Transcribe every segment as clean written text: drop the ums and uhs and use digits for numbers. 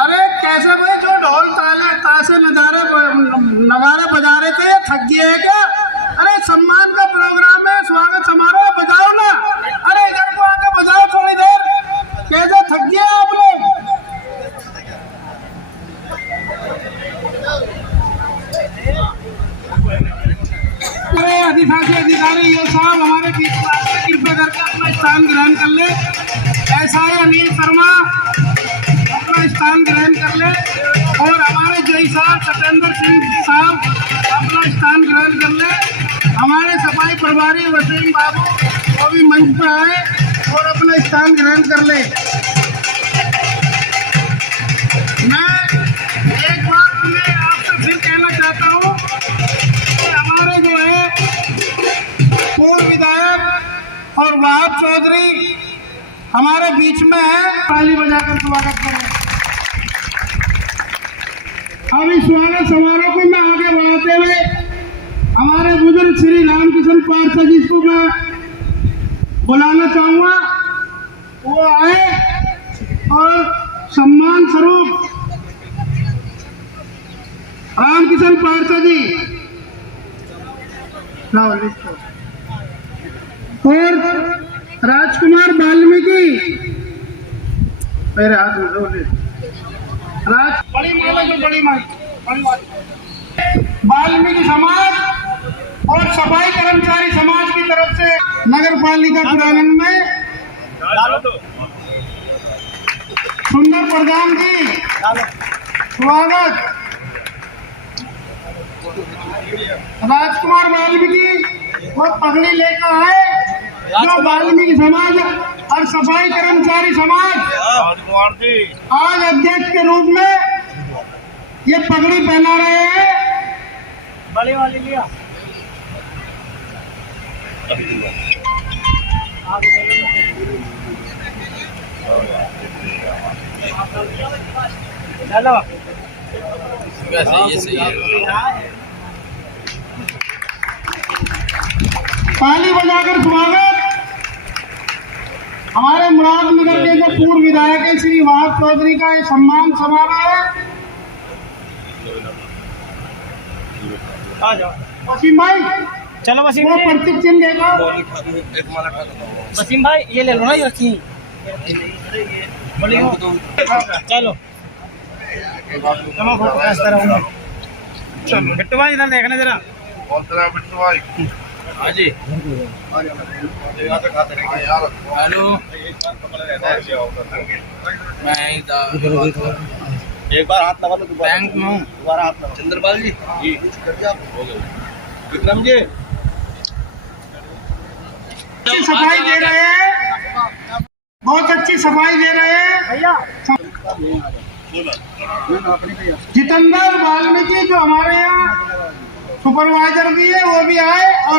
अरे कैसे भाई जो ढोल ताले ताशे नगारे बजा रहे थे थक गए है क्या? अरे सम्मान का प्रोग्राम है, स्वागत समारोह, बजाओ ना। अरे इधर को आके बजाओ थोड़ी देर। कैसे थक गए आप लोग? अरे अधिकारी ये साहब हमारे बीच में आकर कृपया करके अपना स्थान ग्रहण कर ले। ऐसा है अनिल शर्मा अपना स्थान ग्रहण कर ले, और हमारे जय साहब सत्येंद्र सिंह साहब अपना स्थान ग्रहण कर ले। हमारे सफाई प्रभारी वसीम बाबू वो भी मंच पर आए और अपना स्थान ग्रहण कर ले। मैं एक बात मैं आपसे फिर कहना चाहता हूँ कि हमारे जो है पूर्व विधायक और वहाब चौधरी हमारे बीच में है, ताली बजाकर स्वागत करें। अब इस स्वागत समारोह को मैं आगे बढ़ाते हुए हमारे बुजुर्ग श्री रामकिशन पार्षद जी को मैं बुलाना चाहूंगा। वो आए और सम्मान स्वरूप रामकिशन पार्षद जी और राजकुमार वाल्मीकि मेरे हाथ में बड़ी वाल्मीकि समाज और सफाई कर्मचारी समाज की तरफ से नगर पालिका प्रांगण में सुंदर प्रधान जी स्वागत। राजकुमार वाल्मीकि वो पगड़ी लेकर आए जो वाल्मीकि समाज और सफाई कर्मचारी समाज आज अध्यक्ष के रूप में ये पगड़ी पहना रहे हैं। बड़ी वाली लिया चलो सही है। ताली बजाकर स्वागत हमारे मुरादनगर के जो पूर्व विधायक है श्री वहाब चौधरी का ये सम्मान समारोह है। वसीम भाई चलो वसीम वो प्रतीक चिन्ह देगा। वसीम भाई ये ले लो ना, ये रखी चलो चलो बिट्टू भाई इधर देखना जरा। बिट्टू भाई हाँ जी हेलो मैं एक बार हाथ लगा लो बैंक में हूँ, दोबारा हाथ लगा। चंद्रपाल जी विक्रम जी सफाई दे रहे हैं, बहुत अच्छी सफाई दे रहे हैं भैया। जितेंद्र वाल्मीकि जो हमारे यहाँ सुपरवाइजर भी है वो भी आए, और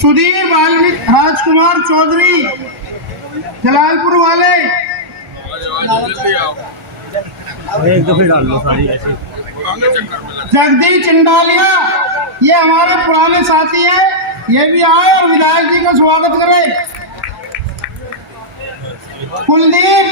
सुधीर वाल्मीकि, राजकुमार चौधरी जलालपुर वाले जगदीश चिंडालिया ये हमारे पुराने साथी हैं, ये भी आए और विधायक जी का स्वागत करें। कुलदीप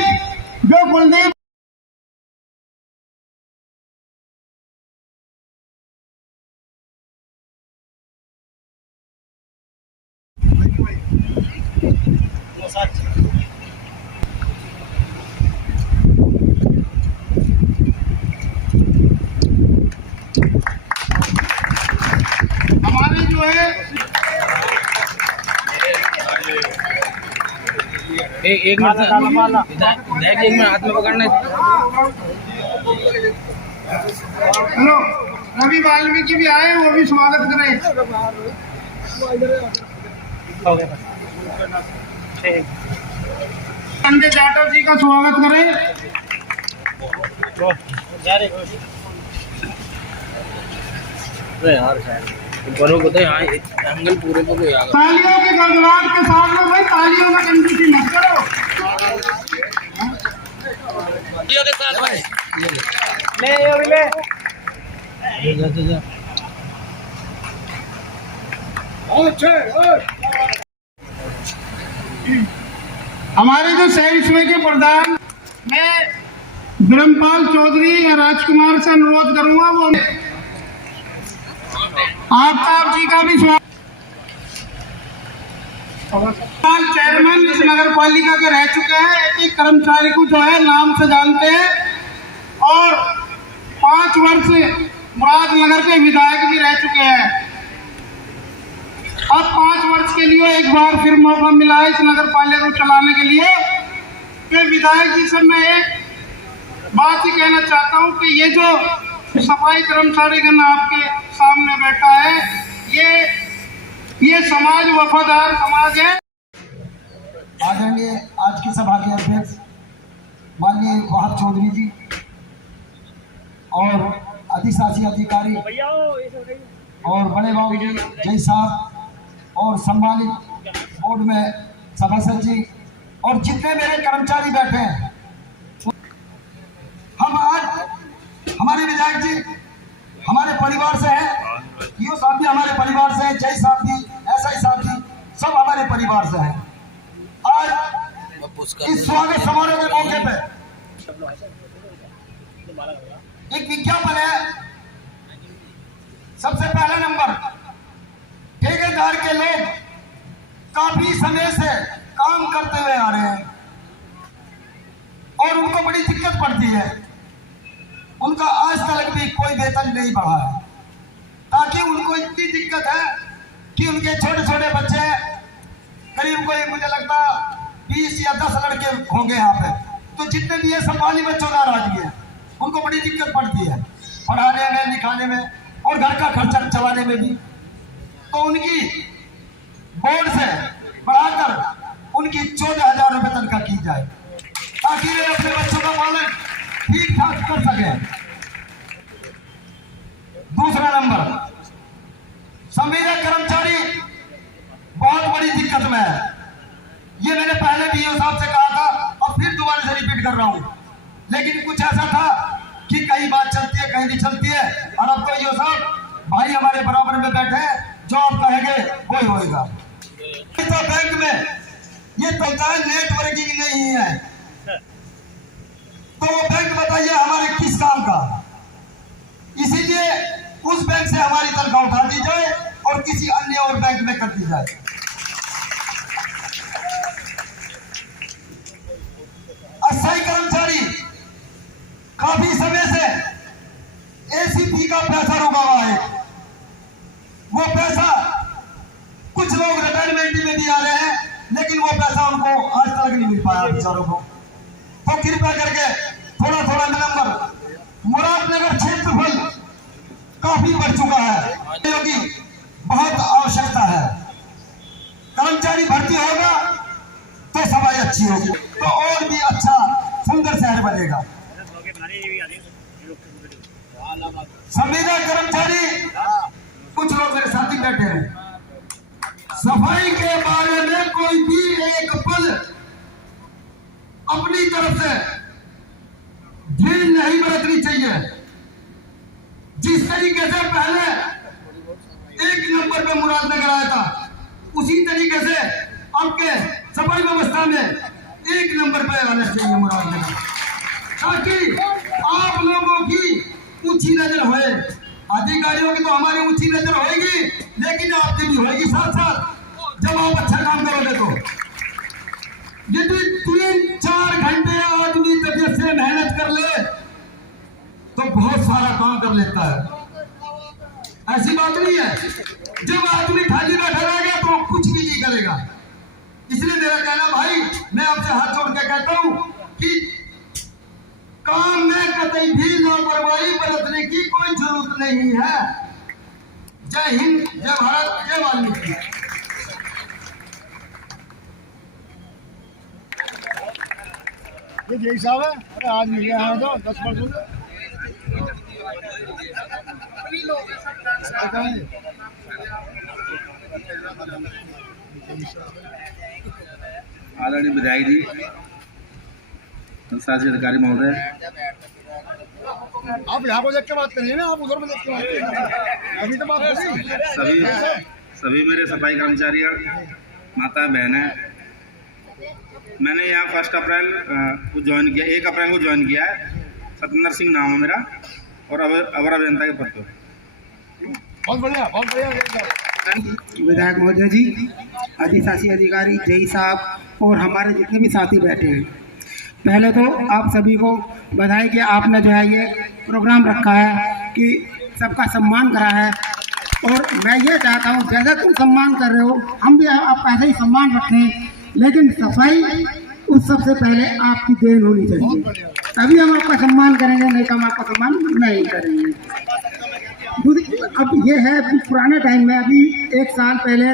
हमारे जो है एक मिनट एक मिनट हाथ में पकड़ना। हेलो रवि वाल्मीकि भी आए, वो भी स्वागत करें। संजय जाटव जी का स्वागत करें। बड़ों को तो यहाँ एंगल पूरे को कोई आ गया। तालियों के गड़गड़ाहट के साथ में भाई तालियों में कंजूसी मत करो। हमारे जो सहविश्व के प्रधान, मैं ब्रह्मपाल चौधरी या राजकुमार से अनुरोध करूंगा वो आप जी का भी स्वागत। चेयरमैन इस नगर पालिका के रह चुके हैं, एक एक कर्मचारी को जो है नाम से जानते हैं और 5 वर्ष मुरादनगर के विधायक भी रह चुके हैं। अब 5 वर्ष के लिए एक बार फिर मौका मिला है इस नगर पालिका को चलाने के लिए। कि विधायक जी से मैं एक बात ही कहना चाहता हूं कि ये जो सफाई कर्मचारी गण आपके सामने बैठा है, ये समाज वफादार समाज है। आदरणीय आज की सभा के अध्यक्ष माननीय वहाब चौधरी जी और अधिशासी अधिकारी और बड़े बाबू जी, जय साहब और संभालित बोर्ड में सभासद जी और जितने मेरे कर्मचारी बैठे हैं, हम आज हमारे विधायक जी हमारे परिवार से हैं, यो साहब भी हमारे परिवार से हैं, जय साहब भी, एसआई साहब भी, सब हमारे परिवार से हैं। आज इस स्वागत समारोह के मौके पे एक विज्ञापन है। सबसे पहला नंबर, ठेकेदार के लोग काफी समय से काम करते हुए आ रहे हैं और उनको बड़ी दिक्कत पड़ती है। उनका आज तक भी कोई वेतन नहीं बढ़ा है, ताकि उनको इतनी दिक्कत है कि उनके छोटे छोटे बच्चे, करीब कोई मुझे लगता 20 या 10 लड़के होंगे यहाँ पे, तो जितने भी ये संभाली बच्चों का राजी है, उनको बड़ी दिक्कत पड़ती है पढ़ाने में, लिखाने में और घर का खर्चा चलाने में भी। तो उनकी बोर्ड से बढ़ाकर उनकी 14,000 रुपये तनख्वाह की जाए, ताकि वे अपने बच्चों का पालन ठीक ठाक कर सके। दूसरा नंबर, संविदा कर्मचारी बहुत बड़ी दिक्कत में है। ये मैंने पहले भी ईओ साहब से कहा था और फिर दोबारा से रिपीट कर रहा हूं, लेकिन कुछ ऐसा था कि कहीं बात चलती है कहीं नहीं चलती है, और अब तो ईओ साहब भाई हमारे बराबर में बैठे हैं, जो आप कहेंगे वही होगा। तो बैंक में ये तो नेटवर्किंग नहीं है, तो वो बैंक बताइए हमारे किस काम का। इसीलिए उस बैंक से हमारी तनख्वाह उठा दी जाए और किसी अन्य और बैंक में कर दी जाए। अस्थायी कर्मचारी काफी समय से एसीपी का पैसा रुका हुआ है, वो पैसा कुछ लोग रिटायरमेंट में भी आ रहे हैं, लेकिन वो पैसा उनको आज तक नहीं मिल पाया बेचारों को। तो कृपया करके थोड़ा थोड़ा नंबर, मुरादनगर क्षेत्रफल काफी बढ़ चुका है, क्योंकि बहुत आवश्यकता है। कर्मचारी भर्ती होगा तो सफाई अच्छी होगी, तो और भी अच्छा सुंदर शहर बनेगा। संविदा कर्मचारी कुछ लोग मेरे साथी बैठे हैं, सफाई के बारे में कोई भी एक पल अपनी तरफ से ढील नहीं बरतनी चाहिए। जिस तरीके से पहले 1 नंबर पे मुरादनगर आया था, उसी तरीके से आपके सफाई व्यवस्था में 1 नंबर पे आना चाहिए मुरादनगर, ताकि आप लोगों की ऊंची नजर होए। अधिकारियों की तो हमारी ऊंची नजर होगी, लेकिन आपकी भी होगी साथ साथ, जब आप अच्छा काम करोगे। तो यदि 3-4 घंटे आदमी तबियत से मेहनत कर ले तो बहुत सारा काम कर लेता है। ऐसी बात नहीं है, जब आदमी खाली बैठा रहेगा तो कुछ भी नहीं करेगा। इसलिए मेरा कहना भाई, मैं आपसे हाथ जोड़ के कहता हूं कि काम में कतई भी लापरवाही बरतने की कोई जरूरत नहीं है। जय हिंद, जय भारत, जय वाल्मीकि। यही साहब है, अरे आज मिल गया है तो 10%। आदरणीय विधायक जी, शासी अधिकारी महोदय, आप यहाँ को देख के बात करिए ना, आप उधर में देख के बात करिए। अभी तो बात करिए। सभी मेरे सफाई कर्मचारी माता बहन है। मैंने यहाँ 1 अप्रैल को ज्वाइन किया, 1 अप्रैल को ज्वाइन किया है। सत्येंद्र सिंह नाम है मेरा और अवर अभियंता के पद पर। बहुत बढ़िया, बहुत बढ़िया। विधायक महोदय जी, अधिशासी अधिकारी, जेई साहब और हमारे जितने भी साथी बैठे हैं, पहले तो आप सभी को बधाई कि आपने जो है ये प्रोग्राम रखा है कि सबका सम्मान करा है। और मैं ये चाहता हूँ जैसा तुम सम्मान कर रहे हो हम भी आप ऐसे ही सम्मान रखें, लेकिन सफाई उस सबसे पहले आपकी देन होनी चाहिए, तभी हम आपका सम्मान करेंगे, नहीं तो हम आपका सम्मान नहीं करेंगे। अब ये है पुराने टाइम में, अभी 1 साल पहले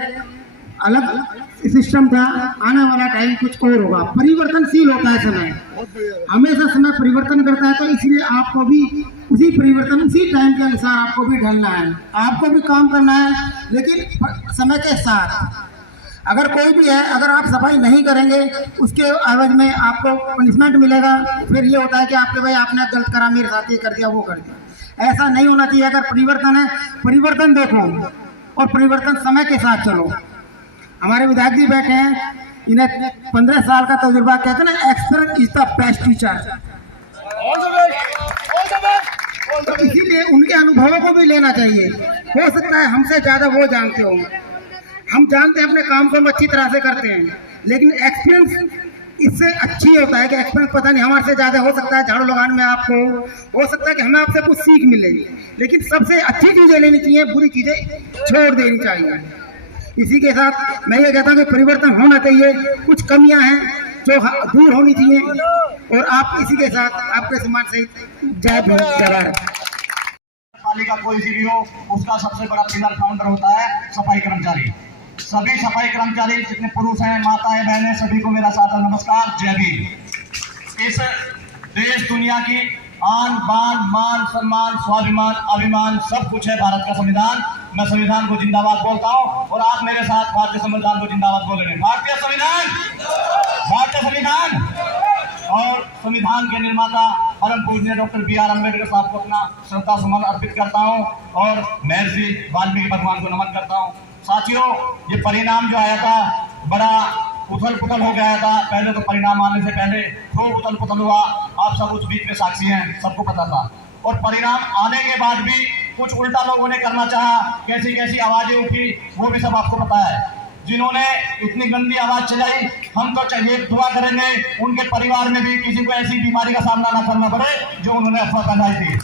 अलग सिस्टम था, आने वाला टाइम कुछ और होगा। परिवर्तनशील होता है समय, हमेशा समय परिवर्तन करता है, तो इसलिए आपको भी उसी परिवर्तन, उसी टाइम के अनुसार आपको भी ढलना है, आपको भी काम करना है, लेकिन समय के साथ। अगर कोई भी है, अगर आप सफाई नहीं करेंगे उसके एवज में आपको पनिशमेंट मिलेगा। फिर ये होता है कि आपके भाई आपने गलत करा, मेरे साथ ये कर दिया, वो कर दिया। ऐसा नहीं होना चाहिए। अगर परिवर्तन है, परिवर्तन देखो और परिवर्तन समय के साथ चलो। हमारे विधायक जी बैठे हैं, इन्हें 15 साल का तजुर्बा, कहते हैं ना, experience is the best teacher. तो इसीलिए उनके अनुभवों को भी लेना चाहिए। हो सकता है हमसे ज़्यादा वो जानते हो, हम जानते हैं अपने काम को हम अच्छी तरह से करते हैं, लेकिन एक्सपीरियंस इससे अच्छी होता है कि एक्सपीरियंस पता नहीं हमारे से ज़्यादा हो सकता है झाड़ू लगाने में, आपको हो सकता है कि हमें आपसे कुछ सीख मिले, लेकिन सबसे अच्छी चीज़ें लेनी चाहिए, बुरी चीज़ें छोड़ देनी चाहिए। इसी के साथ मैं ये कहता हूँ कि परिवर्तन होना चाहिए, कुछ कमियां हैं जो दूर होनी चाहिए। और आप इसी के साथ आपके सम्मान से जय भारत। पालिका कोई भी हो, उसका सबसे बड़ा पिलर फाउंडर होता है सफाई कर्मचारी। सभी सफाई कर्मचारी जितने पुरुष हैं, माताएं, बहनें, सभी को मेरा सादर नमस्कार, जय भीम। इस देश दुनिया की आन बान, मान सम्मान, स्वाभिमान, अभिमान सब कुछ है भारत का संविधान। मैं संविधान को जिंदाबाद बोलता हूँ और आप मेरे साथ भारतीय संविधान को जिंदाबाद बोलेंगे। भारतीय संविधान, भारतीय संविधान। और संविधान के निर्माता परम पूज्य डॉक्टर B.R. अम्बेडकर साहब को अपना श्रद्धा सुमन अर्पित करता हूँ और महर्षि वाल्मीकि भगवान को नमन करता हूँ। साथियों, ये परिणाम जो आया था बड़ा उथल पुथल हो गया था। पहले तो परिणाम आने से पहले खूब उथल पुथल हुआ, आप सब उस बीच में साक्षी हैं, सबको पता था। और परिणाम आने के बाद भी कुछ उल्टा लोगों ने करना चाहा, कैसी कैसी आवाजें उठी, वो भी सब आपको पता है। जिन्होंने इतनी गंदी आवाज चलाई, हम तो चाहिए दुआ करेंगे उनके परिवार में भी किसी को ऐसी बीमारी का सामना न करना पड़े जो उन्होंने अफवाह फैलाई थी,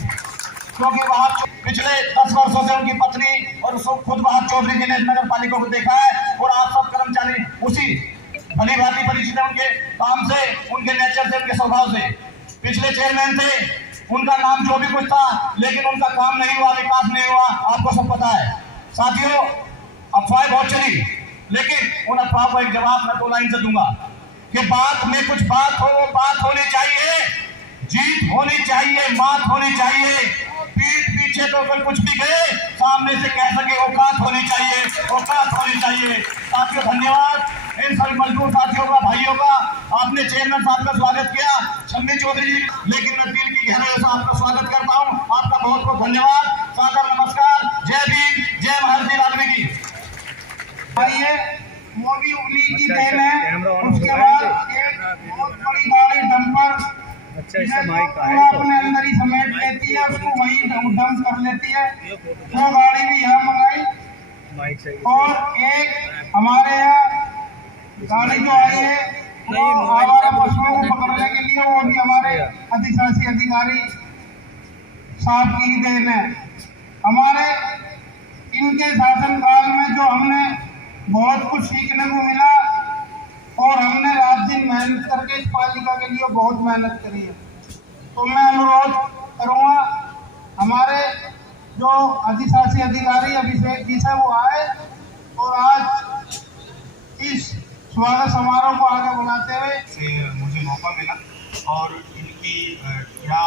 क्योंकि वहां पिछले 10 वर्षों से उनकी पत्नी और खुद वहां चौधरी जी ने नगर पालिका को देखा है। और आप सब कर्मचारी उसी भली भांति परिचित है उनके काम से, उनके नेचर से, उनके स्वभाव से। पिछले चेयरमैन थे, उनका नाम जो भी कुछ था, लेकिन उनका काम नहीं हुआ, विकास नहीं हुआ, आपको सब पता है। साथियों, अफवाहें बहुत चली, लेकिन उन अफवाह को एक जवाब मैं 2 लाइन से दूंगा कि बात में कुछ बात हो, वो बात होनी चाहिए, जीत होनी चाहिए, मात होनी चाहिए। पीठ पीछे तो अगर कुछ भी गए, सामने से कह सके औकात होनी चाहिए, औकात होनी चाहिए। साथियों, धन्यवाद इन सभी मजदूर साथियों का, भाइयों का। आपने चेयरमैन साहब का स्वागत किया, शम्मी चौधरी जी, लेकिन मैं दिल की गहराई से आपका स्वागत करता हूँ। आपका बहुत बहुत धन्यवाद, सादर नमस्कार, जय भीम, जय महर्षि वाल्मीकि। आइए, मोदी उगली की देन है। उसके बाद एक बहुत बड़ी गाड़ी डंपर अपने अंदर ही समेट लेती है, उसको वहीं डंप कर लेती है। वो गाड़ी भी यहाँ मंगाई और एक हमारे यहाँ गाड़ी जो आई है वो आवारा पशुओं को पकड़ने के लिए, वो भी हमारे अधिशासी अधिकारी साहब की ही देन है। हमारे इनके शासनकाल में जो हमने बहुत कुछ सीखने को मिला और हमने रात दिन मेहनत करके इस पालिका के लिए बहुत मेहनत करी है। तो मैं अनुरोध करूँगा हमारे जो अधिशासी अधिकारी अभिषेक जी से वो आए और आज इस स्वागत समारोह को आगे बढ़ाते हुए से मुझे मौका मिला और इनकी क्या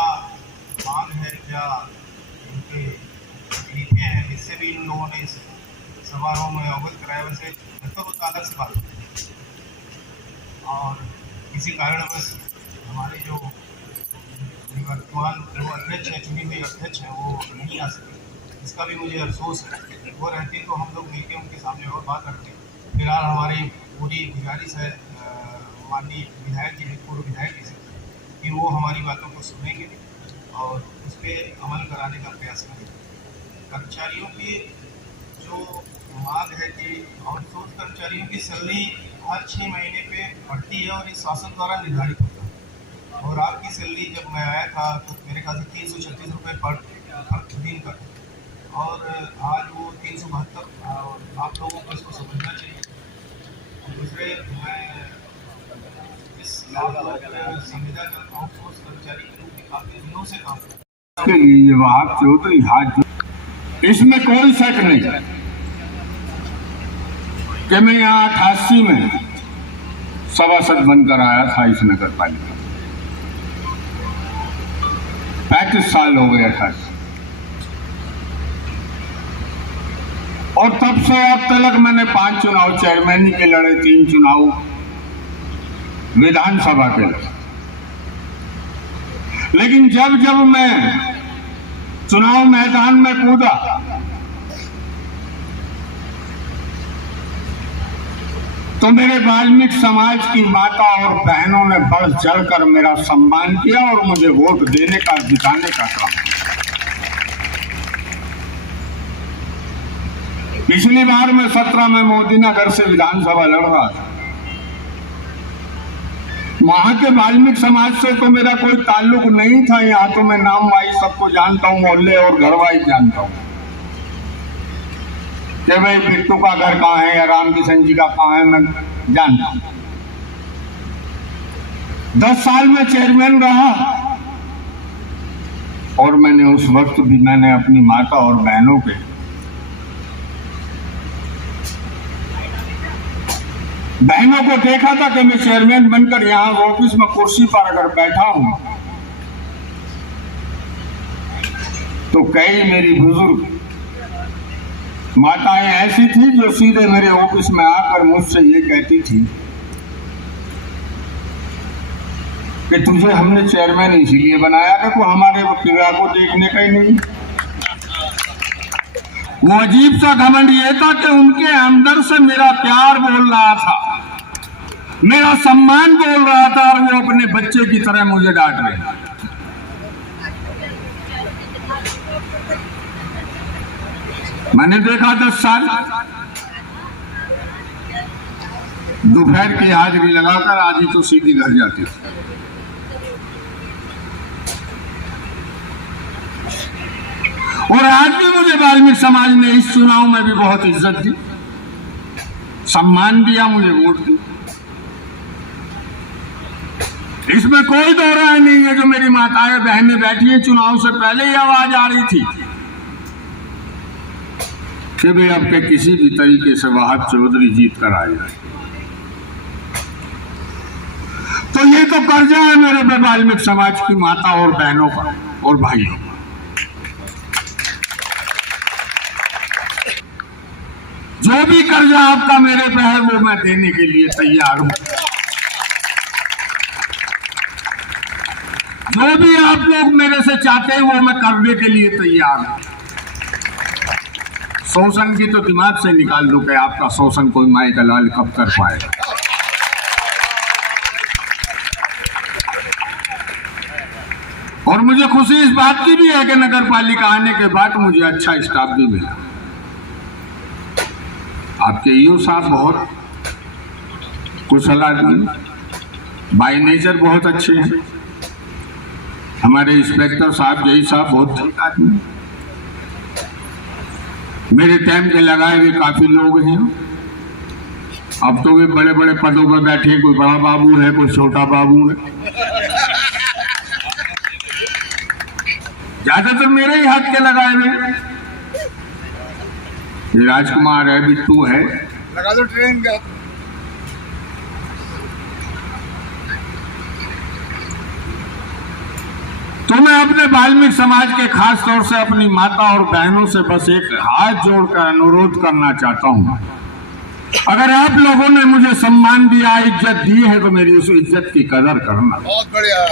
मांग है, क्या इनके तकलीफें हैं, इससे भी इन लोगों ने इस समारोह में अवगत कराया। वैसे तो कुछ अलग से बात और किसी कारणवश हमारे जो वर्तमान जो अध्यक्ष है, चुनी हुई अध्यक्ष है, वो नहीं आ सके। इसका भी मुझे अफसोस है। वो रहती तो हम लोग मिलकर उनके सामने और बात करते। फिलहाल हमारी पूरी गुजारिश है माननीय विधायक जी, पूर्व विधायक जी से कि वो हमारी बातों को सुनेंगे और उस पर अमल कराने का प्रयास करेंगे। कर्मचारियों की जो मांग है कि आउटसोर्स कर्मचारियों की सैलरी हर 6 महीने पे बढ़ती है और इस शासन द्वारा निर्धारित होता है। और आपकी सैलरी जब मैं आया था तो मेरे ख्याल से 336 रुपये पर दिन का, और आज वो 372, और आप लोगों को इसको समझना चाहिए। और दूसरे, मैं इस संविदा का आउटसोर्स कर्मचारी के रूप में काफ़ी दिनों से काम कर रहा हूं। के लिए वहाब चौधरी हाथ, इसमें कोई शक नहीं कि मैं यहाँ 88 में सभासद बनकर आया था इस नगर पालिका। 35 साल हो गए 88, और तब से अब तक मैंने 5 चुनाव चेयरमैन के लड़े, 3 चुनाव विधानसभा के लड़े। लेकिन जब जब मैं चुनाव मैदान में कूदा तो मेरे वाल्मीकि समाज की माता और बहनों ने बढ़ चढ़कर मेरा सम्मान किया और मुझे वोट देने का, जिताने का काम किया। पिछली बार मैं 17 में मोदी नगर से विधानसभा लड़ रहा था। वहां के वाल्मीकि समाज से तो मेरा कोई ताल्लुक नहीं था। यहाँ तो मैं नाम वाइज सबको जानता हूँ, मोहल्ले और घर वाइज जानता हूँ कि भाई बिट्टू का घर कहाँ है या राम किशन जी का कहाँ है, मैं जानता हूँ। 10 साल में चेयरमैन रहा और मैंने उस वक्त भी मैंने अपनी माता और बहनों के बहनों को देखा था कि मैं चेयरमैन बनकर यहाँ ऑफिस में कुर्सी पर अगर बैठा हूं तो कई मेरी बुजुर्ग माताएं ऐसी थी जो सीधे मेरे ऑफिस में आकर मुझसे ये कहती थी कि तुझे हमने चेयरमैन इसीलिए बनाया कि तू हमारे पीड़ा को देखने का ही नहीं। वो अजीब सा घमंड ये था कि उनके अंदर से मेरा प्यार बोल रहा था, मेरा सम्मान बोल रहा था, और वो अपने बच्चे की तरह मुझे डांट रहे। मैंने देखा 10 साल दोपहर की हाजिरी लगाकर आज ही तो सीधी घर जाती थी। और आज भी मुझे वाल्मीकि समाज ने इस चुनाव में भी बहुत इज्जत दी, सम्मान दिया, मुझे वोट दी। इसमें कोई दो राय नहीं है। जो मेरी माताएं बहनें बैठी हैं, चुनाव से पहले ही आवाज आ रही थी कि भाई अब के किसी भी तरीके से वहाब चौधरी जीत कर आ जाए। तो ये तो कर्जा है मेरे पे वाल्मीकि समाज की माता और बहनों का और भाइयों का। जो भी कर्जा आपका मेरे पे है वो मैं देने के लिए तैयार हूं। जो भी आप लोग मेरे से चाहते हैं वो मैं करने के लिए तैयार हूं। शोषण की तो दिमाग से निकाल दो कि आपका शोषण कोई माई दलाल कब कर पाएगा। और मुझे खुशी इस बात की भी है कि नगर पालिका आने के बाद मुझे अच्छा स्टाफ भी मिला। आपके ईओ साहब बहुत कुशल आदमी, बाय नेचर बहुत अच्छे हैं। हमारे इंस्पेक्टर साहब, जई साहब बहुत ठीक आदमी। मेरे टाइम के लगाए हुए काफी लोग हैं। अब तो वे बड़े बड़े पदों पर बैठे हैं, कोई बड़ा बाबू है, कोई छोटा बाबू है। ज्यादातर मेरे ही हाथ के लगाए हुए। ये राजकुमार है, बिट्टू है, लगा दो ट्रेन का। तो मैं अपने वाल्मीकि समाज के खास तौर से अपनी माता और बहनों से बस एक हाथ जोड़कर अनुरोध करना चाहता हूं, अगर आप लोगों ने मुझे सम्मान दिया, इज्जत दी है, तो मेरी उस इज्जत की कदर करना। बहुत बढ़िया।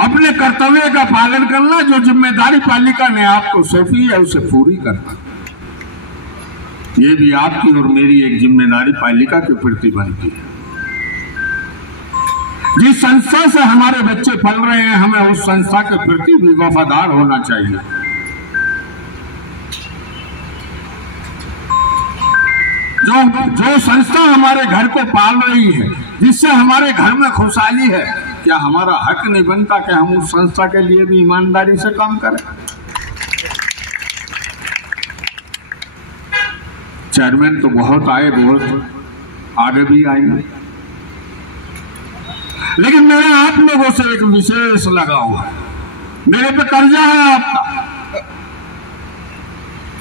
अपने कर्तव्य का पालन करना, जो जिम्मेदारी पालिका ने आपको सौंपी है उसे पूरी करना, ये भी आपकी और मेरी एक जिम्मेदारी पालिका के प्रति बनती है। जिस संस्था से हमारे बच्चे पल रहे हैं, हमें उस संस्था के प्रति भी वफादार होना चाहिए। जो संस्था हमारे घर को पाल रही है, जिससे हमारे घर में खुशहाली है, क्या हमारा हक नहीं बनता कि हम उस संस्था के लिए भी ईमानदारी से काम करें? चेयरमैन तो बहुत आए, बहुत आगे भी आएंगे, लेकिन मेरा आप लोगों से एक विशेष लगा हुआ है, मेरे पे कर्जा है आपका।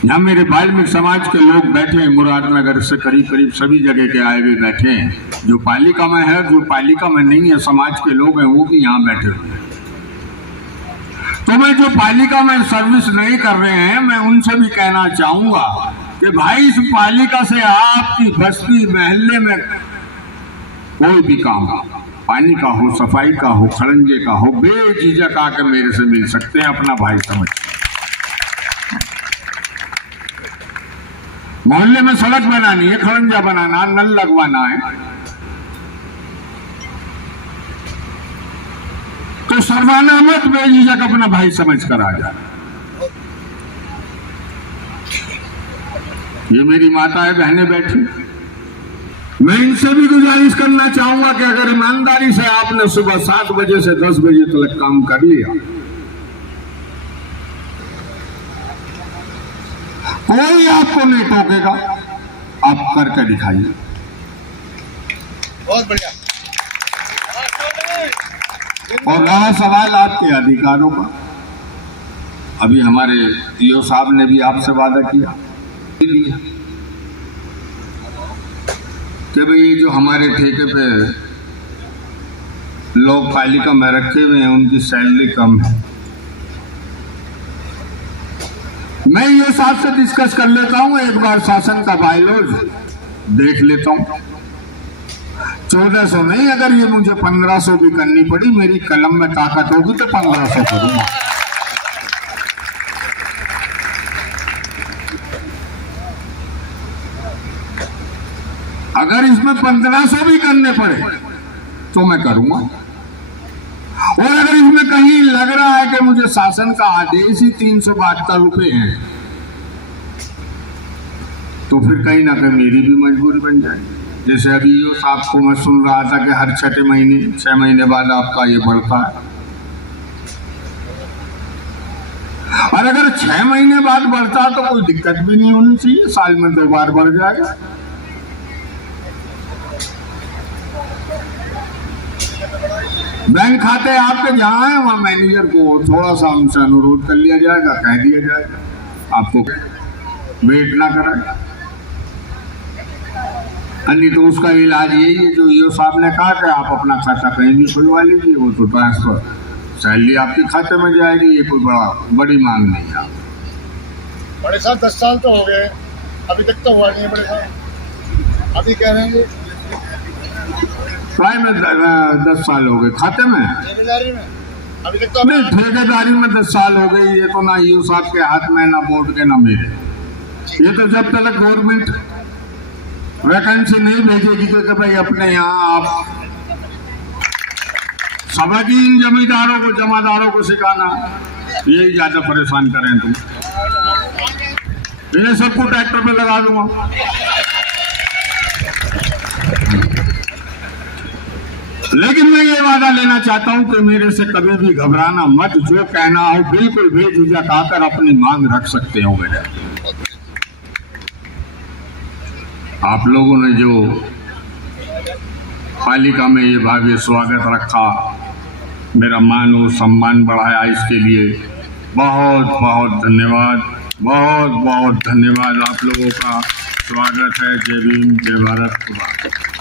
यहाँ मेरे वाल्मीकि समाज के लोग बैठे हैं, मुरादनगर से करीब करीब सभी जगह के आए हुए बैठे हैं, जो पालिका में है, जो पालिका में नहीं है, समाज के लोग हैं वो भी यहाँ बैठे हुए हैं। तो मैं जो पालिका में सर्विस नहीं कर रहे हैं, मैं उनसे भी कहना चाहूंगा कि भाई इस पालिका से आपकी बस्ती महल्ले में कोई भी काम, पानी का हो, सफाई का हो, खड़ंजे का हो, बेझिझक आकर मेरे से मिल सकते हैं, अपना भाई समझ। मोहल्ले में सड़क बनानी है, खड़ंजा बनाना, नल लगवाना है, तो शर्माना मत, बेझिझक अपना भाई समझ कर आ जा। ये मेरी माताएं बहनें बैठी, मैं इनसे भी गुजारिश करना चाहूंगा कि अगर ईमानदारी से आपने सुबह 7 बजे से 10 बजे तक काम कर लिया, कोई आपको नहीं टोकेगा, आप करके दिखाइए। बहुत बढ़िया। और रहा सवाल आपके अधिकारों का, अभी हमारे ईओ साहब ने भी आपसे वादा किया कि भाई जो हमारे ठेके पे लोग पालिका में रखे हुए हैं उनकी सैलरी कम है। मैं ये साहब से डिस्कस कर लेता हूँ, एक बार शासन का बायलॉज देख लेता हूँ। 1400 नहीं, अगर ये मुझे 1500 भी करनी पड़ी, मेरी कलम में ताकत होगी तो 1500 करूंगा। अगर इसमें 1500 भी करने पड़े तो मैं करूंगा। और अगर इसमें कहीं लग रहा है कि मुझे शासन का आदेश ही 372 रुपए है, तो फिर कहीं ना कहीं मेरी भी मजबूरी बन जाएगी। जैसे अभी यो साहब को मैं सुन रहा था कि हर 6 महीने बाद आपका ये बढ़ता है, और अगर 6 महीने बाद बढ़ता तो कोई दिक्कत भी नहीं होनी चाहिए, साल में 2 बार बढ़ जाएगा। बैंक खाते आपके जहाँ हैं वहाँ मैनेजर को थोड़ा सा हमसे अनुरोध कर लिया जाएगा, कह दिया जाएगा आपको वेट ना कराए, नहीं तो उसका इलाज यही है जो ईओ साहब ने कहा कि आप अपना खाता कहीं भी खुलवा लीजिए, वो तो ट्रांसफर सैलरी आपके खाते में जाएगी, ये कोई बड़ी मांग नहीं है। बड़े साहब 10 साल तो हो गए, अभी तक तो हुआ नहीं है बड़े साहब, अभी कह रहे हैं प्राय में 10 साल हो गए खाते में, ठेकेदारी में अभी तक तो नहीं, ठेकेदारी में 10 साल हो गए। ये तो ना ईओ साहब के हाथ में, ना बोर्ड के, ना मेरे। ये तो जब तक गवर्नमेंट वैकेंसी नहीं भेजेगी क्योंकि भाई अपने यहाँ आप सबकी इन जमींदारों को, जमादारों को सिखाना, यही ज्यादा परेशान करें तुम, इन्हें सबको ट्रैक्टर पे लगा दूंगा। लेकिन मैं ये वादा लेना चाहता हूं कि मेरे से कभी भी घबराना मत, जो कहना हो बिल्कुल बेझिझक आकर अपनी मांग रख सकते हो। मेरे आप लोगों ने जो पालिका में ये भव्य स्वागत रखा, मेरा मान और सम्मान बढ़ाया, इसके लिए बहुत बहुत धन्यवाद, बहुत बहुत धन्यवाद। आप लोगों का स्वागत है। जय भीम, जय भारत।